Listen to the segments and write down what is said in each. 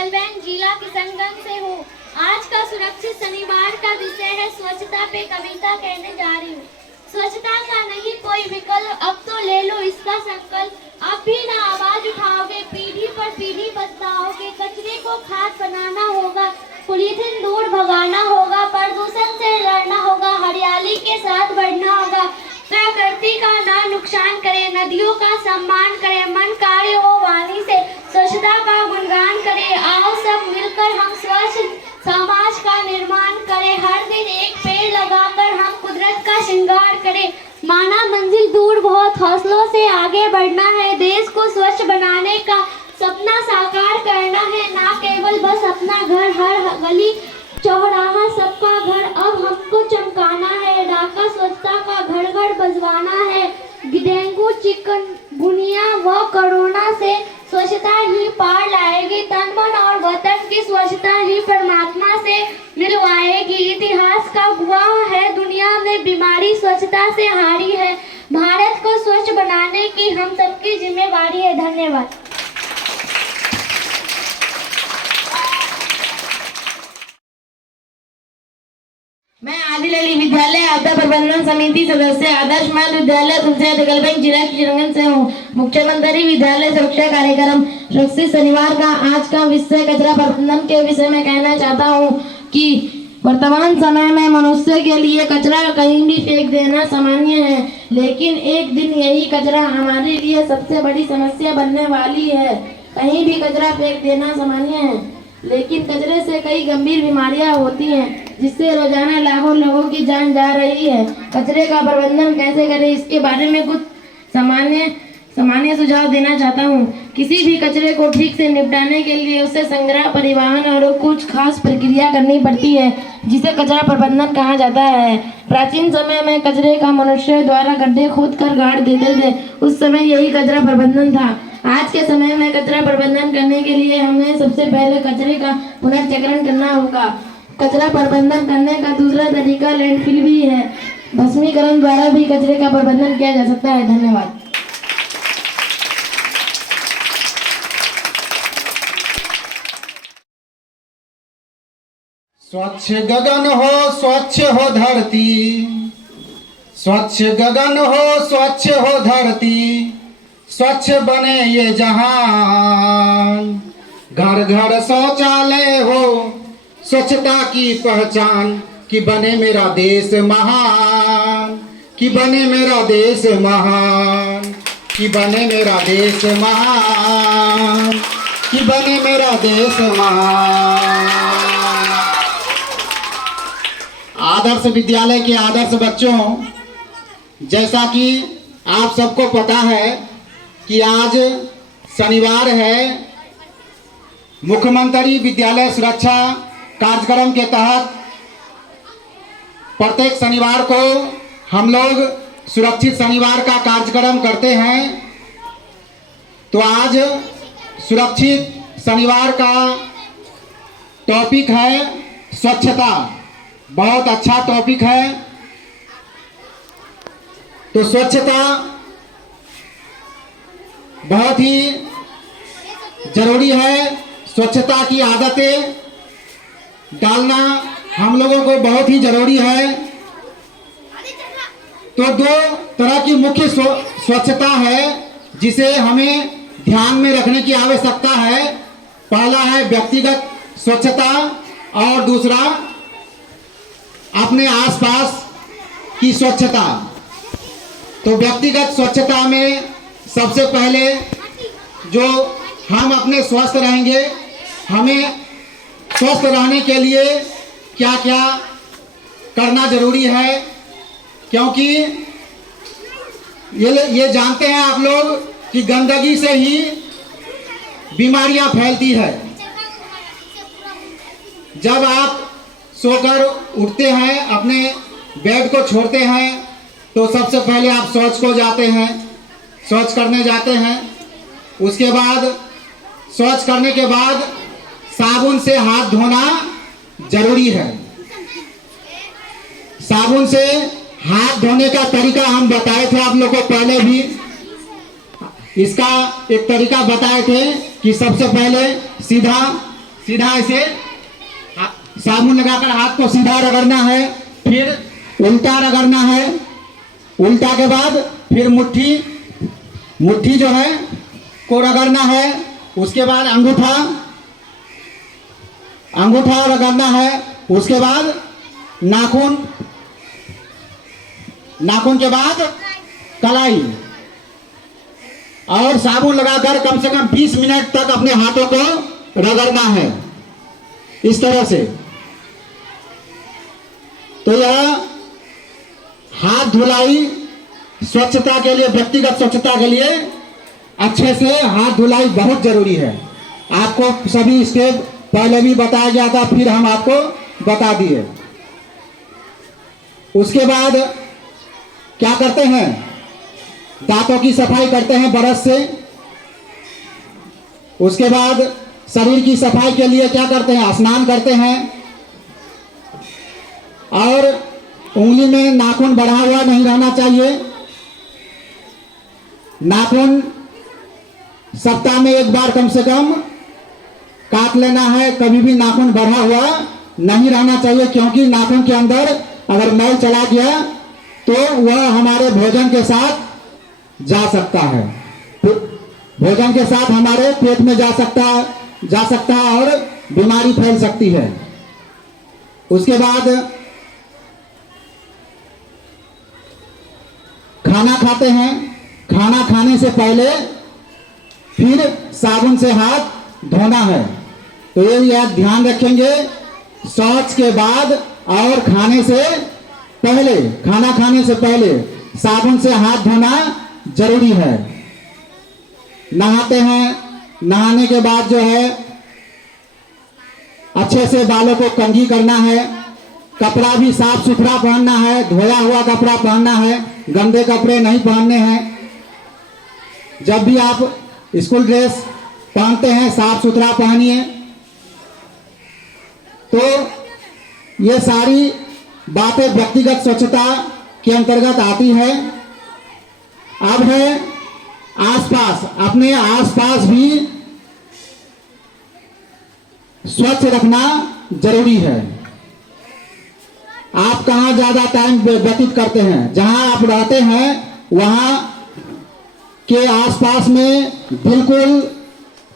कलबैन जिला किशनगंज से हूँ। आज का सुरक्षित शनिवार का विषय है स्वच्छता पे कविता कहने जा रही हूँ। स्वच्छता का नहीं कोई विकल्प, अब तो ले लो इसका संकल्प। अब भी ना आवाज उठाओगे, पीढ़ी पर पीढ़ी बदलाओगे। कचरे को खाद बनाना होगा, पॉलीथिन दूर भगाना होगा, प्रदूषण से लड़ना होगा, हरियाली के साथ बढ़ना होगा। प्रकृति का ना नुकसान करें, नदियों का सम्मान करें, मन कार्य हो वाणी से स्वच्छता का गुणगान करें। आओ सब मिलकर हम स्वच्छ समाज का निर्माण करें। हर दिन एक पेड़ लगाकर हम कुदरत का श्रृंगार करें। माना मंजिल दूर बहुत, हौसलों से आगे बढ़ना है। देश को स्वच्छ बनाने का सपना साकार करना है। ना केवल बस अपना घर, हर गली चौराहा सबका घर अब हमको चमकाना है। डाका स्वच्छता का घर घर बजवाना है। डेंगू चिकनगुनिया व कोरोना से स्वच्छता ही पार लाएगी। तन मन और वतन की स्वच्छता ही परमात्मा से मिलवाएगी। इतिहास का गवाह है, दुनिया में बीमारी स्वच्छता से हारी है। भारत को स्वच्छ बनाने की हम सबकी जिम्मेवारी है। धन्यवाद। मैं आदिल अली विद्यालय आपदा प्रबंधन समिति सदस्य आदर्श माल विद्यालय तुलसियाबाद कलबैन जिला किशनगंज से हूँ। मुख्यमंत्री विद्यालय सुरक्षा कार्यक्रम सुरक्षित शनिवार का आज का विषय कचरा प्रबंधन के विषय में कहना चाहता हूँ कि वर्तमान समय में मनुष्य के लिए कचरा कहीं भी फेंक देना सामान्य है, लेकिन एक दिन यही कचरा हमारे लिए सबसे बड़ी समस्या बनने वाली है। कहीं भी कचरा फेंक देना सामान्य है, लेकिन कचरे से कई गंभीर बीमारियां होती हैं, जिससे रोजाना लाखों लोगों की जान जा रही है। कचरे का प्रबंधन कैसे करें, इसके बारे में कुछ सामान्य सुझाव देना चाहता हूँ। किसी भी कचरे को ठीक से निपटाने के लिए उसे संग्रह, परिवहन और कुछ खास प्रक्रिया करनी पड़ती है, जिसे कचरा प्रबंधन कहा जाता है। प्राचीन समय में कचरे का मनुष्य द्वारा गड्ढे खोद कर गाड़ देते थे, उस समय यही कचरा प्रबंधन था। आज के समय में कचरा प्रबंधन करने के लिए हमें सबसे पहले कचरे का पुनर्चक्रण करना होगा। कचरा प्रबंधन करने का दूसरा तरीका लैंडफिल भी है। भस्मीकरण द्वारा भी कचरे का प्रबंधन किया जा सकता है। धन्यवाद। स्वच्छ गगन हो, स्वच्छ हो धरती, स्वच्छ गगन हो, स्वच्छ हो धरती, स्वच्छ बने ये जहान। घर घर शौचालय हो, स्वच्छता की पहचान, कि बने मेरा देश महान, कि बने मेरा देश महान, कि बने मेरा देश महान, कि बने मेरा देश महान। आदर्श विद्यालय के आदर्श बच्चों, जैसा कि आप सबको पता है कि आज शनिवार है। मुख्यमंत्री विद्यालय सुरक्षा कार्यक्रम के तहत प्रत्येक शनिवार को हम लोग सुरक्षित शनिवार का कार्यक्रम करते हैं। तो आज सुरक्षित शनिवार का टॉपिक है स्वच्छता। बहुत अच्छा टॉपिक है। तो स्वच्छता बहुत ही जरूरी है। स्वच्छता की आदतें डालना हम लोगों को बहुत ही जरूरी है। तो दो तरह की मुख्य स्वच्छता है जिसे हमें ध्यान में रखने की आवश्यकता है। पहला है व्यक्तिगत स्वच्छता और दूसरा अपने आसपास की स्वच्छता। तो व्यक्तिगत स्वच्छता में सबसे पहले जो हम अपने स्वस्थ रहेंगे, हमें स्वस्थ रहने के लिए क्या क्या करना जरूरी है, क्योंकि ये जानते हैं आप लोग कि गंदगी से ही बीमारियां फैलती है। जब आप सोकर उठते हैं, अपने बेड को छोड़ते हैं, तो सबसे पहले आप शौच को जाते हैं, शौच करने जाते हैं। उसके बाद शौच करने के बाद साबुन से हाथ धोना जरूरी है। साबुन से हाथ धोने का तरीका हम बताए थे आप लोगों को पहले भी। इसका एक तरीका बताए थे कि सबसे पहले सीधा सीधा ऐसे साबुन लगाकर हाथ को सीधा रगड़ना है, फिर उल्टा रगड़ना है, उल्टा के बाद फिर मुट्ठी जो है को रगड़ना है, उसके बाद अंगूठा रगड़ना है, उसके बाद नाखून के बाद कलाई, और साबुन लगाकर कम से कम 20 मिनट तक अपने हाथों को रगड़ना है इस तरह से। तो यह हाथ धुलाई स्वच्छता के लिए, व्यक्तिगत स्वच्छता के लिए अच्छे से हाथ धुलाई बहुत जरूरी है। आपको सभी स्टेप पहले भी बताया गया था, फिर हम आपको बता दिए। उसके बाद क्या करते हैं, दांतों की सफाई करते हैं ब्रश से। उसके बाद शरीर की सफाई के लिए क्या करते हैं, स्नान करते हैं। और उंगली में नाखून बढ़ा हुआ नहीं रहना चाहिए। नाखून सप्ताह में एक बार कम से कम काट लेना है, कभी भी नाखून बढ़ा हुआ नहीं रहना चाहिए, क्योंकि नाखून के अंदर अगर मैल चला गया तो वह हमारे भोजन के साथ जा सकता है, भोजन के साथ हमारे पेट में जा सकता है और बीमारी फैल सकती है। उसके बाद खाना खाते हैं, खाना खाने से पहले फिर साबुन से हाथ धोना है। तो ये याद ध्यान रखेंगे, शौच के बाद और खाने से पहले, खाना खाने से पहले साबुन से हाथ धोना जरूरी है। नहाते हैं, नहाने के बाद जो है अच्छे से बालों को कंघी करना है, कपड़ा भी साफ सुथरा पहनना है, धोया हुआ कपड़ा पहनना है, गंदे कपड़े नहीं पहनने हैं। जब भी आप स्कूल ड्रेस पहनते हैं साफ सुथरा पहनिए। तो ये सारी बातें व्यक्तिगत स्वच्छता के अंतर्गत आती है। अब है आसपास, अपने आसपास भी स्वच्छ रखना जरूरी है। आप कहाँ ज्यादा टाइम व्यतीत करते हैं, जहां आप रहते हैं वहां के आसपास में बिल्कुल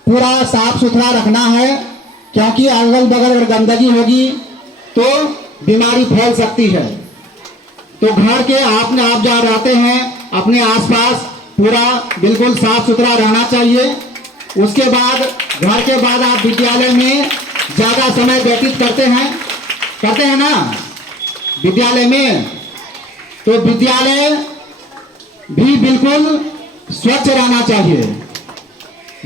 पूरा साफ सुथरा रखना है, क्योंकि अगल बगल अगर गंदगी होगी तो बीमारी फैल सकती है। तो घर के आप जहाँ रहते हैं अपने आसपास पूरा बिल्कुल साफ सुथरा रहना चाहिए। उसके बाद घर के बाद आप विद्यालय में ज्यादा समय व्यतीत करते हैं ना विद्यालय में, तो विद्यालय भी बिल्कुल स्वच्छ रहना चाहिए।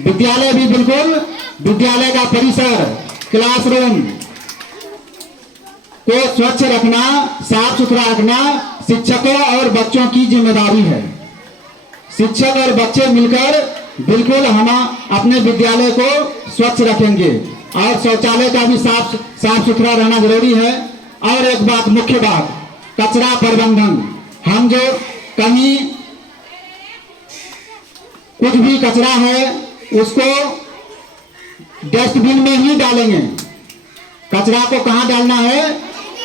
विद्यालय भी बिल्कुल, विद्यालय का परिसर, क्लासरूम को स्वच्छ रखना, साफ सुथरा रखना शिक्षकों और बच्चों की जिम्मेदारी है। शिक्षक और बच्चे मिलकर बिल्कुल हम अपने विद्यालय को स्वच्छ रखेंगे, और शौचालय का भी साफ सुथरा रहना जरूरी है। और एक बात, मुख्य बात, कचरा प्रबंधन। हम जो कहीं कुछ भी कचरा है उसको डस्टबिन में ही डालेंगे। कचरा को कहाँ डालना है,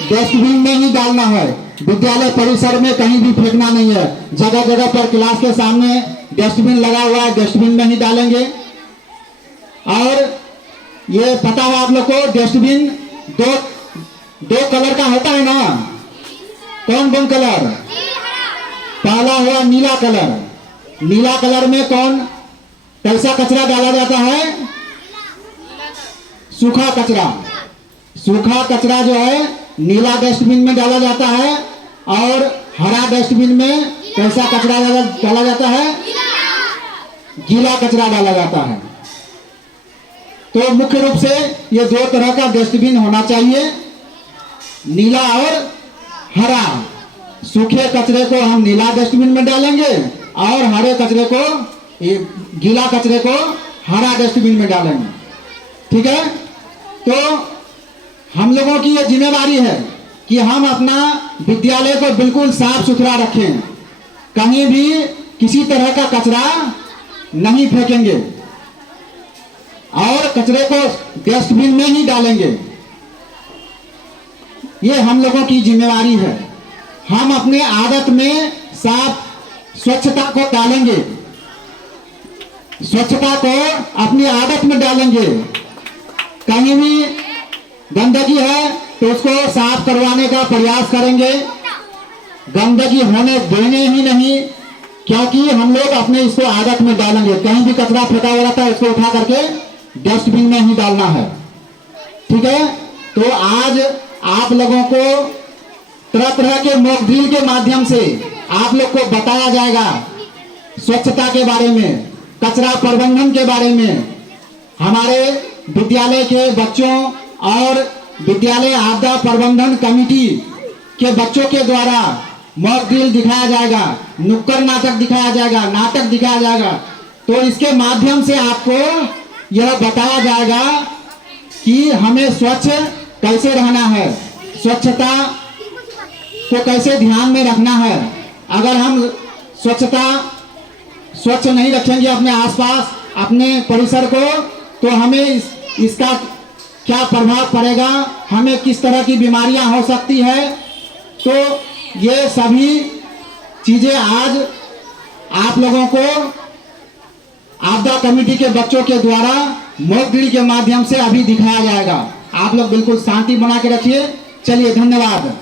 डस्टबिन में ही डालना है। विद्यालय परिसर में कहीं भी फेंकना नहीं है। जगह जगह पर क्लास के सामने डस्टबिन लगा हुआ है, डस्टबिन में ही डालेंगे। और ये पता है आप लोग को, डस्टबिन दो कलर का होता है ना, कौन कलर? पहला हुआ नीला कलर। नीला कलर में कैसा कचरा डाला जाता है? सूखा कचरा। सूखा कचरा जो है नीला डस्टबिन में डाला जाता है, और हरा डस्टबिन में कैसा कचरा डाला जाता है? गीला कचरा डाला जाता है। तो मुख्य रूप से ये दो तरह का डस्टबिन होना चाहिए, नीला और हरा। सूखे कचरे को हम नीला डस्टबिन में डालेंगे, और हरे कचरे को, गीला कचरे को हरा डस्टबिन में डालेंगे। ठीक है? तो हम लोगों की ये जिम्मेदारी है कि हम अपना विद्यालय को बिल्कुल साफ सुथरा रखें, कहीं भी किसी तरह का कचरा नहीं फेंकेंगे। और कचरे को डस्टबिन में ही डालेंगे। ये हम लोगों की जिम्मेवारी है। हम अपने आदत में साफ स्वच्छता को डालेंगे, स्वच्छता को अपनी आदत में डालेंगे। कहीं भी गंदगी है तो उसको साफ करवाने का प्रयास करेंगे, गंदगी होने देंगे ही नहीं, क्योंकि हम लोग अपने इसको आदत में डालेंगे। कहीं भी कचरा फेंका हुआ रहता है उसको उठा करके डस्टबिन में ही डालना है, ठीक है। तो आज आप लोगों को तरह तरह के मॉक ड्रिल के माध्यम से आप लोग को बताया जाएगा स्वच्छता के बारे में, कचरा प्रबंधन के बारे में। हमारे विद्यालय के बच्चों और विद्यालय आपदा प्रबंधन कमेटी के बच्चों के द्वारा मॉक ड्रिल दिखाया जाएगा, नुक्कड़ नाटक दिखाया जाएगा, नाटक दिखाया जाएगा। तो इसके माध्यम से आपको यह बताया जाएगा कि हमें स्वच्छ कैसे रहना है, स्वच्छता को कैसे ध्यान में रखना है। अगर हम स्वच्छ नहीं रखेंगे अपने आसपास, अपने परिसर को, तो हमें इसका क्या प्रभाव पड़ेगा, हमें किस तरह की बीमारियां हो सकती है। तो ये सभी चीजें आज आप लोगों को आपदा कमेटी के बच्चों के द्वारा मॉक ड्रिल के माध्यम से अभी दिखाया जाएगा। आप लोग बिल्कुल शांति बना के रखिए। चलिए, धन्यवाद।